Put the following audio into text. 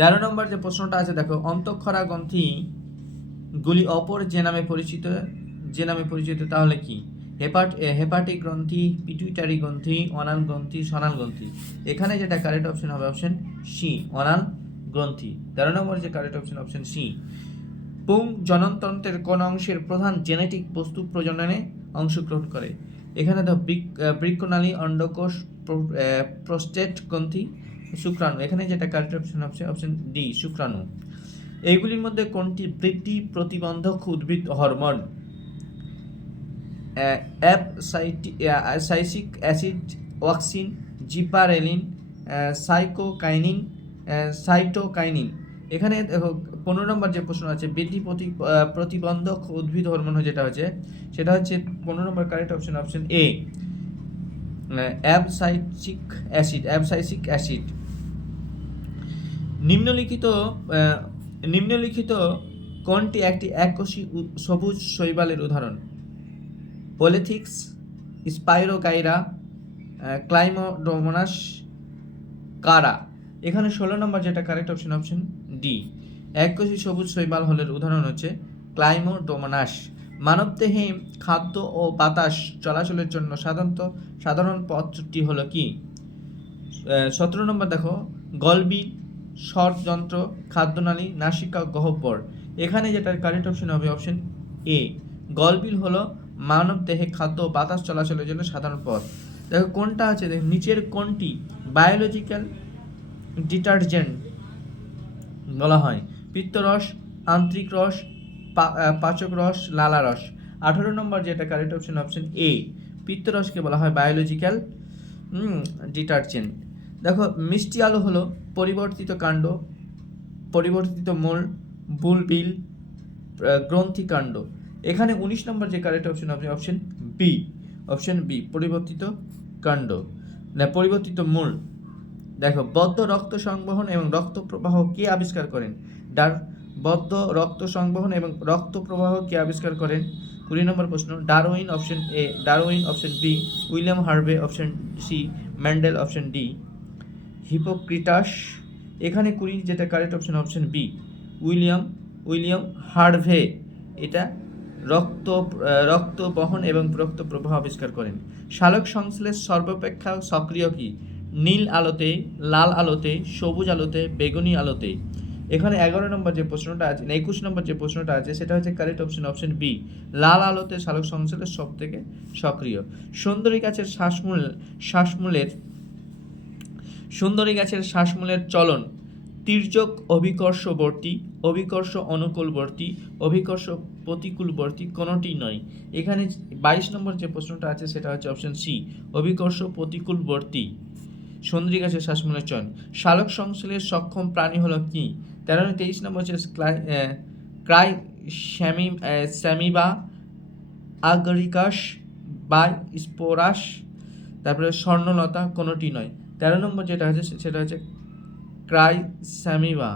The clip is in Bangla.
13 নম্বর যে প্রশ্নটা আছে দেখো, অন্তঃক্ষরা গ্রন্থি গুলি অপর যে নামে পরিচিত তাহলে কি? হেপাটিক গ্রন্থি, পিটুইটারি গ্রন্থি, অনাল গ্রন্থি, সনাল গ্রন্থি। এখানে যেটা কারেক্ট অপশন হবে অপশন সি, অনাল গ্রন্থি। 13 নম্বর যে কারেক্ট অপশন সি। পুং জননতন্ত্রের কোন অংশের প্রধান জেনেটিক বস্তু প্রজননে অংশগ্রহণ করে? এখানে তো বৃক্কনালী, অন্ডকোষ, প্রোস্টেট গ্রন্থি, শুক্রাণু। এখানে যেটা কারেক্ট অপশন হবে অপশন ডি, শুক্রাণু। এইগুলির মধ্যে কোনটি বৃদ্ধি প্রতিবন্ধক উদ্ভিদ হরমোন? Abscisic acid, auxin, gibberellin, cytokinin. এখানে দেখো 15 নম্বর যে প্রশ্ন আছে, বৃদ্ধি প্রতিবন্ধক উদ্ভিদ হরমোন যেটা হচ্ছে সেটা হচ্ছে 15 নম্বর কারেক্ট অপশন এ, অ্যাবসাইসিক অ্যাসিড। নিম্নলিখিত কোনটি একটি এককোষী সবুজ শৈবালের উদাহরণ? পলিথিক্স, স্পাইরোগাইরা, ক্লাইমোডোমোনাস, কারা। এখানে 16 নম্বর যেটা কারেক্ট অপশন ডি, এককোষী সবুজ শৈবাল হলের উদাহরণ হচ্ছে ক্লাইমোডোমোনাস। মানবদেহে খাদ্য ও বাতাস চলাচলের জন্য সাধারণ পথটি হলো কি? 17 নম্বর দেখো, গলবিল, স্বরযন্ত্র, খাদ্যনালী, নাসিকা, গহ্বর। এখানে যেটার কারেক্ট অপশন হবে অপশন এ, গলবিল হলো মানব দেহে খাদ্য ও বাতাস চলাচলের জন্য সাধারণ পথ। দেখো কোনটা আছে, দেখো নিচের কোনটি বায়োলজিক্যাল ডিটারজেন্ট বলা হয়? পিত্তরস, আন্ত্রিক রস, পাচক রস, লালা রস। 18 নম্বর যেটা কারেক্ট অপশন এ, পিত্তরসকে বলা হয় বায়োলজিক্যাল ডিটারজেন্ট। দেখো মিষ্টি আলু হলো পরিবর্তিত কাণ্ড, পরিবর্তিত মূল, বুলবিল, গ্রন্থিকাণ্ড। এখানে 19 নম্বর যে কারেক্ট অপশন হবে অপশন বি, পরিবর্তিত কাণ্ড না পরিবর্তিত মূল। দেখো বদ্ধ রক্ত সংবহন এবং রক্ত প্রবাহ কে আবিষ্কার করেন? বদ্ধ রক্ত সংবহন এবং রক্ত প্রবাহ কে আবিষ্কার করেন? 20 নম্বর প্রশ্ন, Darwin option A, Darwin option B, William Harvey option C, Mendel option D, Hippocrates. এখানে 20 যেটা correct option B, William Harvey. এটা রক্ত বহন এবং রক্ত প্রবাহ আবিষ্কার করেন। সালোক সংশ্লেষ সর্বাপেক্ষা সক্রিয় কি? নীল আলোতে, লাল আলোতে, সবুজ আলোতে, বেগুনি আলোতে। এখানে 11 নম্বর যে প্রশ্নটা আছে, 21 নম্বর যে প্রশ্নটা আছে সেটা হচ্ছে কারেক্ট অপশন বি, লাল আলোতে সালোক সংশ্লেষ সব থেকে সক্রিয়। সুন্দরী গাছের শ্বাসমূলের চলন তির্যক অভিকর্ষবর্তী, অভিকর্ষ অনুকূলবর্তী, অভিকর্ষ প্রতিকূলবর্তী, কোনোটি নয়। এখানে 22 নম্বর যে প্রশ্নটা আছে সেটা হচ্ছে অপশন সি, অভিকর্ষ প্রতিকূলবর্তী। সুন্দরী গাছের শ্বাসমূলের চয়ন। সালোক সংশ্লেষ সক্ষম প্রাণী হলো কি? 23 নম্বর হচ্ছে স্যামিবা, আগরিকাস বা স্পোরাস, তারপরে স্বর্ণলতা, কোনোটি নয়। 13 নম্বর যেটা আছে সেটা হচ্ছে ক্রাইস্যামিবা।